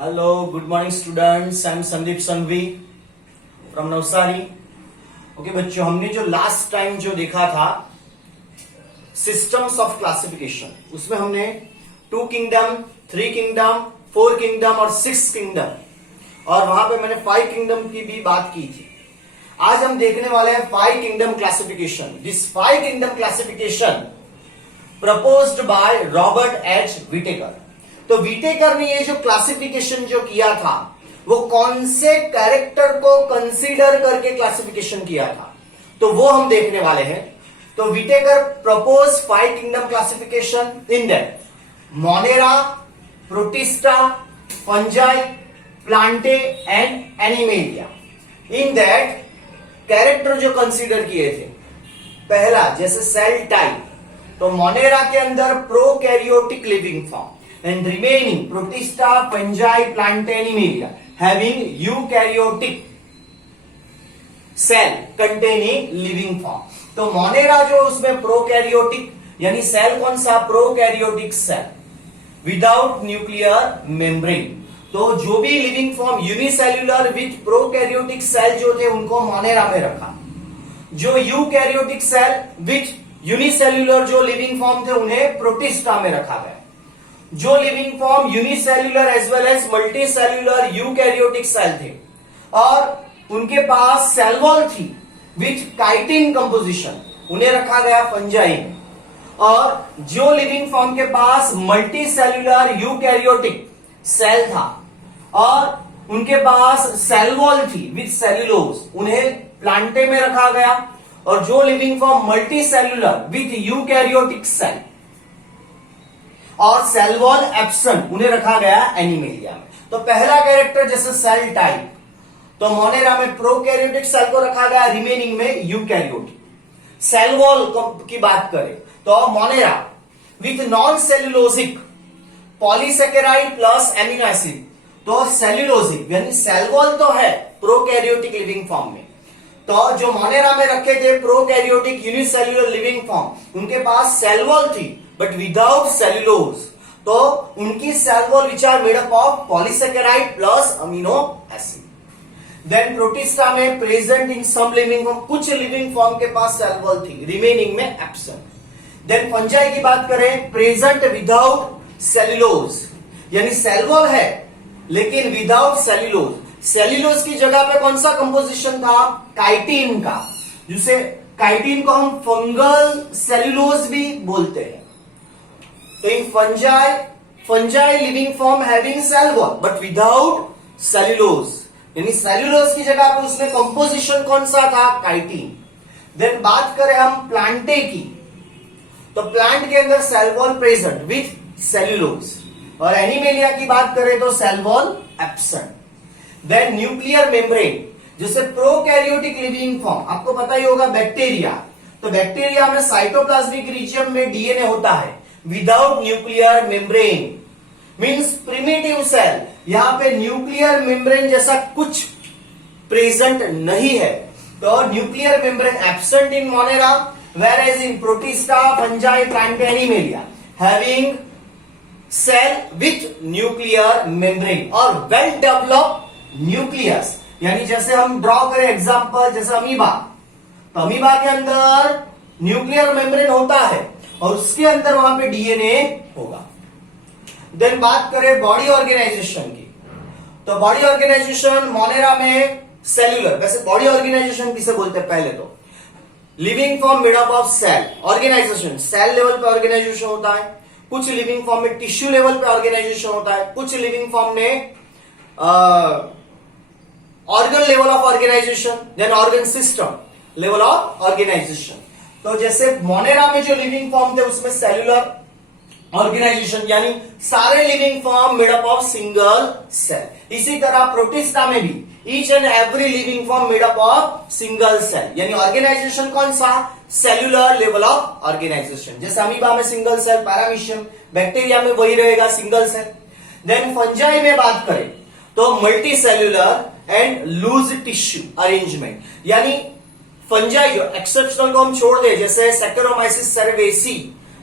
Hello, good morning students. I'm Sandeep Sanghvi from Navsari. Okay बच्चों, हमने जो last time जो देखा था सिस्टम्स ऑफ क्लासिफिकेशन, उसमें हमने 2 किंगडम, 3 किंगडम, 4 किंगडम और 6 किंगडम, और वहां पे मैंने 5 किंगडम की भी बात की थी. आज हम देखने वाले हैं 5 kingdom classification. This 5 kingdom classification proposed by Robert H Whittaker. तो विटेकर ने ये जो क्लासिफिकेशन जो किया था वो कौन से कैरेक्टर को कंसीडर करके क्लासिफिकेशन किया था, तो वो हम देखने वाले हैं. तो Whittaker propose 5 kingdom classification in that Monera, Protista, Fungi, Plantae and Animalia. In that character जो कंसीडर किए थे, पहला जैसे सेल टाइप, तो मोनेरा के अंदर prokaryotic living form, and remaining protista, fungi, plant, animalia having eukaryotic cell containing living form. तो Monera जो उसमें प्रोकैरियोटिक यानी सेल कौन सा, prokaryotic cell without nuclear membrane. तो जो भी living form unicellular with prokaryotic cell जो थे उनको मोनेरा में रखा. जो यूकैरियोटिक सेल विथ यूनिसेल्युलर जो लिविंग फॉर्म थे उन्हें प्रोटिस्टा में रखा गया. जो living form unicellular as well as multicellular eukaryotic cell थे और उनके पास सेल वॉल थी विथ काइटिन कंपोजिशन, उन्हें रखा गया फंजाई में. और जो लिविंग फॉर्म के पास मल्टीसेल्युलर यूकैरियोटिक सेल था और उनके पास सेल वॉल थी विथ सेल्यूलोज, उन्हें प्लांटे में रखा गया. और जो living form multicellular with eukaryotic cell और सेल वॉल एब्सेंट, उन्हें रखा गया एनिमेलिया में. तो पहला कैरेक्टर जैसे सेल टाइप, तो मोनेरा में प्रोकैरियोटिक सेल को रखा गया, रिमेनिंग में यूकैरियोटिक. सेल वॉल की बात करें तो Monera with non cellulosic polysaccharide plus amino acid, तो सेल्यूलोजिक यानी सेल वॉल तो है प्रोकैरियोटिक लिविंग फॉर्म में. तो जो मोनेरा में रखे थे प्रोकैरियोटिक यूनिसेल्युलर लिविंग फॉर्म, उनके पास सेल वॉल थी बट विदाउट सेल्यूलोज. तो उनकी cell wall which are made up of polysaccharide plus amino acid. Then protista में present in some living form, कुछ लिविंग फॉर्म के पास सेल वॉल थी, रिमेनिंग में एब्सेंट. देन फंजाई की बात करें, प्रेजेंट विदाउट सेल्यूलोज यानी सेल वॉल है लेकिन विदाउट सेल्यूलोज. सेल्यूलोज की जगह पे कौन सा कंपोजिशन था, काइटिन का, जिसे काइटिन को हम फंगल सेल्यूलोज भी बोलते हैं. तो in Fungi living form having cell wall but without cellulose, यानी सेल्यूलोज की जगह पर उसमें कंपोजिशन कौन सा था, काइटिन. देन बात करें हम प्लांटे की, तो प्लांट के अंदर cell wall present with cellulose. और एनिमेलिया की बात करें तो cell wall absent. Then nuclear membrane, जैसे प्रोकैरियोटिक लिविंग फॉर्म, आपको पता ही होगा बैक्टीरिया, तो बैक्टीरिया में साइटोप्लाज्मिक रीजियन में डीएनए होता है without nuclear membrane, means primitive cell. यहां पे न्यूक्लियर मेम्ब्रेन जैसा कुछ प्रेजेंट नहीं है, तो nuclear membrane absent in Monera, whereas in Protista, fungi, plant, Animalia having cell with nuclear membrane और वेल डेवलप्ड न्यूक्लियस. यानी जैसे हम ड्रॉ करें एग्जांपल, जैसे अमीबा, तो अमीबा के अंदर न्यूक्लियर मेम्ब्रेन होता है और उसके अंदर वहां पे डीएनए होगा. देन बात करें बॉडी ऑर्गेनाइजेशन की, तो बॉडी ऑर्गेनाइजेशन मोनेरा में सेल्यूलर, वैसे बॉडी ऑर्गेनाइजेशन किसे बोलते हैं, पहले तो living form made up of cell. Organisation cell level पे ऑर्गेनाइजेशन होता है, कुछ लिविंग फॉर्म में टिश्यू लेवल पे ऑर्गेनाइजेशन होता है, कुछ लिविंग फॉर्म में organ level of organisation, then organ system level of organisation. तो जैसे मोनेरा में जो लिविंग फॉर्म थे उसमें सेल्यूलर ऑर्गेनाइजेशन यानी सारे living form made up of single cell. इसी तरह प्रोटिस्टा में भी each and every living form made up of single cell, यानी ऑर्गेनाइजेशन कौन सा, सेल्यूलर लेवल ऑफ ऑर्गेनाइजेशन. जैसे अमीबा में सिंगल सेल, पैरामीशियम, बैक्टीरिया में वही रहेगा सिंगल सेल. देन फंजाई में बात करें तो multi cellular and loose tissue arrangement, यानी फंजाई जो एक्सेप्शनल को हम छोड़ दे, जैसे सेक्टरोमाइसिस सेरेवेसी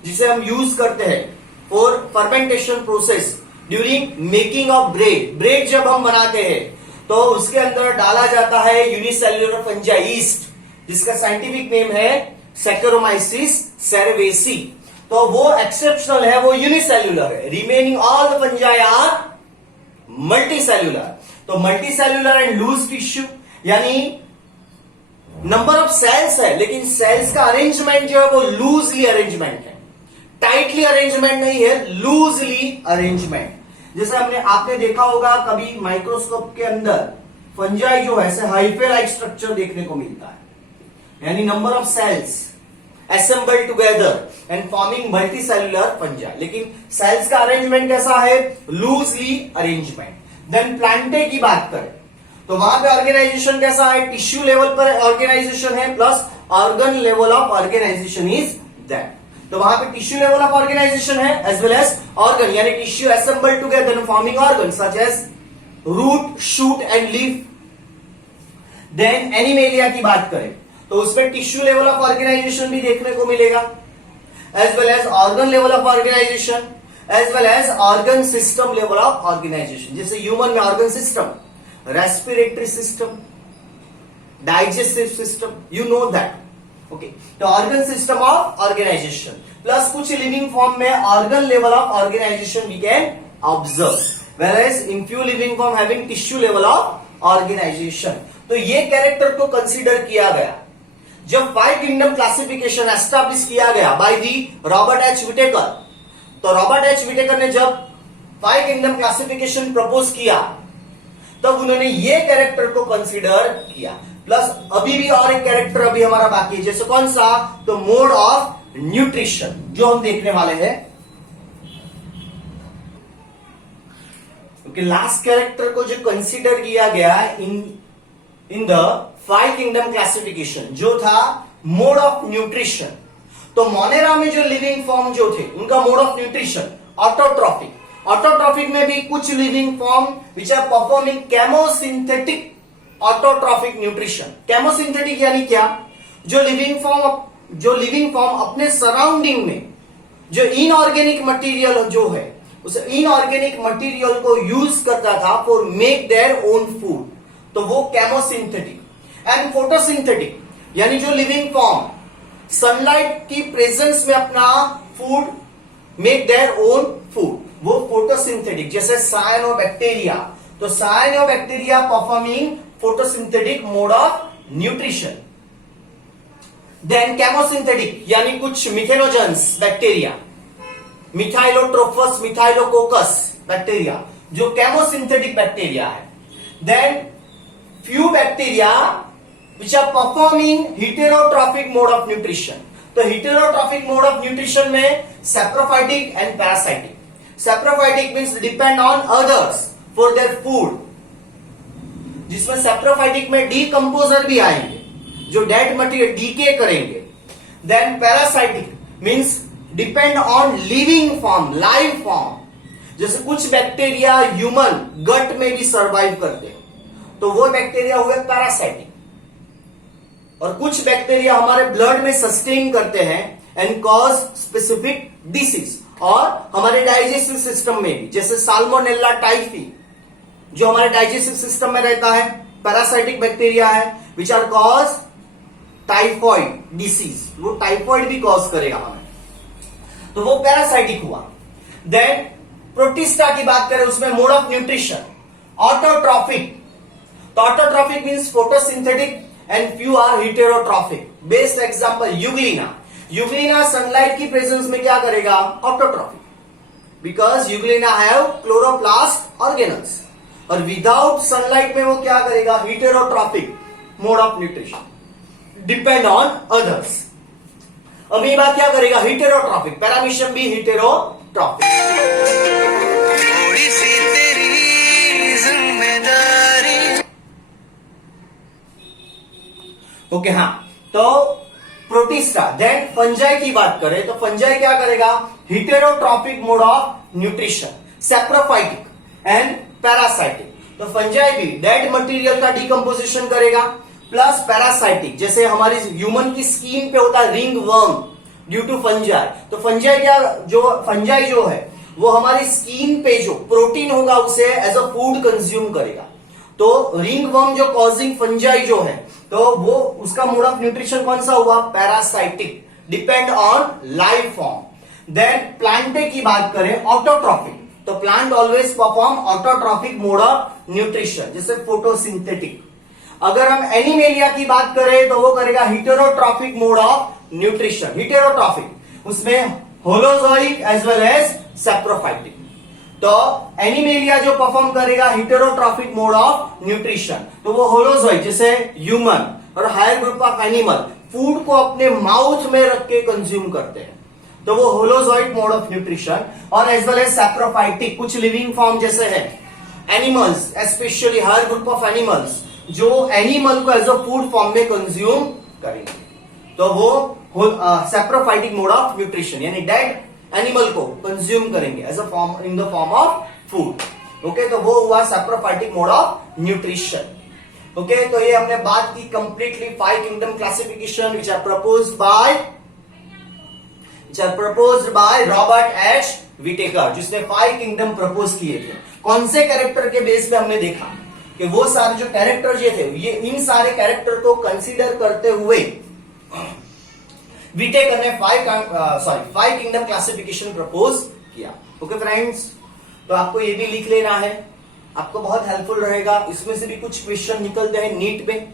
जिसे हम यूज करते हैं for fermentation process, during making of bread, bread जब हम बनाते हैं तो उसके अंदर डाला जाता है यूनिसेल्युलर फंजाई यीस्ट, जिसका साइंटिफिक नेम है सैक्रोमाइसिस सेरेवेसी। तो वो एक्सेप्शनल है, वो यूनिसेल्युलर है। Remaining all the Fungi are multicellular. तो मल्टीसेल्युलर एंड लूज टिश्यू, यानी नंबर ऑफ सेल्स है लेकिन सेल्स का अरेंजमेंट जो है वो लूजली अरेंजमेंट है, टाइटली अरेंजमेंट नहीं है, लूजली अरेंजमेंट। जैसे आपने देखा होगा कभी माइक्रोस्कोप के अंदर फंजाई जो है ऐसे हाइफे लाइक स्ट्रक्चर देखने को मिलता है, यानी number of cells assembled together and forming multicellular fungi। लेकिन सेल्स का अरेंजमेंट कैसा है? Loosely arrangement. देन प्लांटे की बात करें तो वहां पे ऑर्गेनाइजेशन कैसा है? टिश्यू लेवल पर ऑर्गेनाइजेशन है plus organ level of organisation is that. तो वहां पे टिश्यू लेवल ऑफ ऑर्गेनाइजेशन है एज वेल एज ऑर्गन, यानी tissue assembled together and forming organs such as root, shoot and leaf। Then Animalia की बात करें तो उसमें टिश्यू लेवल ऑफ ऑर्गेनाइजेशन भी देखने को मिलेगा as well as organ level of organization as well as organ system level of organisation. जैसे ह्यूमन में organ system, respiratory system, digestive system, you know that. Okay, तो organ system of organization plus कुछ living form में organ level of organization we can observe, whereas in few living form having tissue level of organization। तो ये character को consider किया गया जब 5 kingdom classification establish किया गया by the Robert H Whittaker. तो रॉबर्ट एच विटेकर ने जब 5 किंगडम क्लासिफिकेशन प्रपोज किया तब उन्होंने ये कैरेक्टर को कंसीडर किया। प्लस अभी भी और एक कैरेक्टर अभी हमारा बाकी है, जैसे कौन सा? तो मोड ऑफ न्यूट्रिशन जो हम देखने वाले हैं। क्योंकि लास्ट कैरेक्टर को जो कंसीडर किया गया इन द 5 किंगडम क्लासिफिकेशन जो था मोड ऑफ न्यूट्रिशन। तो मोनेरा में जो लिविंग फॉर्म जो थे उनका mode of nutrition autotrophic. Autotrophic में भी कुछ living form which are performing chemosynthetic autotrophic nutrition. Chemosynthetic यानी क्या? जो लिविंग फॉर्म अपने सराउंडिंग में जो इनऑर्गेनिक मटेरियल जो है उस इनऑर्गेनिक मटेरियल को यूज करता था for make their own food, तो वो केमोसिंथेटिक। एंड फोटोसिंथेटिक यानी जो लिविंग फॉर्म सनलाइट की प्रेजेंस में अपना food make their own food, वो फोटोसिंथेटिक। जैसे सायनोबैक्टीरिया, तो cyanobacteria performing photosynthetic mode of nutrition. Then chemosynthetic यानी कुछ methanogens bacteria, methylotrophs, methylococcus bacteria जो केमोसिंथेटिक बैक्टीरिया है। Then few bacteria which are performing heterotrophic mode of nutrition। तो heterotrophic mode of nutrition में saprophytic and parasitic। saprophytic means depend on others for their food, जिसमें saprophytic में decomposer भी आएंगे जो dead material decay करेंगे। Then parasitic means depend on living form, live form, जैसे कुछ बैक्टीरिया ह्यूमन गट में भी सर्वाइव करते हैं तो वो बैक्टीरिया हुए पैरासाइटिक। और कुछ बैक्टीरिया हमारे ब्लड में सस्टेन करते हैं एंड कॉज स्पेसिफिक डिसीज, और हमारे डाइजेस्टिव सिस्टम में भी, जैसे साल्मोनेला टाइफी जो हमारे डाइजेस्टिव सिस्टम में रहता है पैरासाइटिक बैक्टीरिया है which are cause typhoid disease, वो टाइफॉइड भी कॉज करेगा हमें, तो वो पैरासाइटिक हुआ। देन प्रोटिस्टा की बात करें उसमें मोड ऑफ न्यूट्रिशन ऑटोट्रॉफिक। तो autotrophic means photosynthetic and few are heterotrophic. Best example euglena. Euglena sunlight की प्रेजेंस में क्या करेगा? Autotrophic, because euglena have chloroplast organelles, और विदाउट सनलाइट में वो क्या करेगा? Heterotrophic mode of nutrition, depend on others. Amoeba क्या करेगा? हेटेरोट्रॉफिक। पैरामीशियम भी हेटेरोट्रॉफिक। थोड़ी सी तेरी जिम्मेदारी। ओके, हाँ, तो प्रोटिस्टा। देन फंजाई की बात करें तो फंजाई क्या करेगा? Heterotrophic mode of nutrition, saprophytic and parasitic. तो फंजाई भी डेड मटेरियल का डिकम्पोजिशन करेगा प्लस पैरासाइटिक, जैसे हमारी ह्यूमन की स्किन पे होता है ringworm due to fungi. तो फंजाई जो है वो हमारी स्किन पे जो प्रोटीन होगा उसे एज अ फूड कंज्यूम करेगा। तो रिंग वर्म जो कॉजिंग फंजाई जो है, तो वो उसका मोड ऑफ न्यूट्रिशन कौन सा हुआ? Parasitic, depend on live form. Then प्लांटे की बात करें, ऑटोट्रॉफिक, तो plant always perform autotrophic mode of nutrition, जैसे फोटोसिंथेटिक। अगर हम एनिमेलिया की बात करें तो वो करेगा heterotrophic mode of nutrition. Heterotrophic, उसमें holozoic as well as saprophytic. तो एनिमेलिया जो परफॉर्म करेगा हिटेरोट्रॉफिक मोड ऑफ न्यूट्रिशन, तो वो होलोजोइक जैसे ह्यूमन और higher group of animal food को अपने माउथ में रख के कंज्यूम करते हैं, तो वो होलोजोइक मोड ऑफ न्यूट्रिशन। और एज वेल एज सैप्रोफाइटिक, कुछ लिविंग फॉर्म जैसे है animals, specially higher group of animals जो एनिमल को एज अ फूड फॉर्म में कंज्यूम करेंगे, तो वो सैप्रोफाइटिक मोड ऑफ न्यूट्रिशन, यानी डेड एनिमल को कंज्यूम करेंगे as a form in the form of food. Okay, तो वो हुआ saprophytic mode of nutrition. Okay, तो ये हमने बात की completely 5 kingdom classification which are proposed by Robert H Whittaker, जिसने 5 किंगडम प्रपोज किए थे। कौन से कैरेक्टर के बेस पे हमने देखा कि वो सारे जो कैरेक्टर ये थे, ये इन सारे कैरेक्टर को कंसीडर करते हुए विटेकर ने 5 किंगडम क्लासिफिकेशन प्रपोज किया। ओके फ्रेंड्स, तो आपको ये भी लिख लेना है, आपको बहुत हेल्पफुल रहेगा। इसमें से भी कुछ क्वेश्चन निकलते हैं नीट में,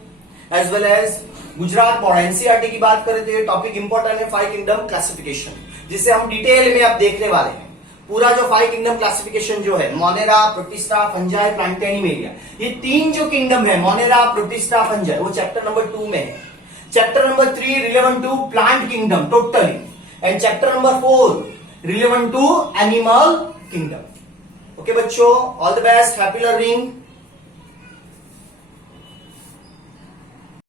as well as Gujarat board NCERT की बात करें तो ये टॉपिक इंपॉर्टेंट है 5 किंगडम क्लासिफिकेशन, जिसे हम डिटेल में अब देखने वाले हैं। पूरा जो 5 किंगडम क्लासिफिकेशन जो है, Monera, Protista, fungi, plant, Animalia, ये 3 जो किंगडम है, मोनेरा, प्रोटिस्टा, फंजाई, वो चैप्टर नंबर 2 में है। Chapter number 3 relevant to plant kingdom totally, and chapter number 4 relevant to animal kingdom. Okay बच्चों, all the best, happy learning.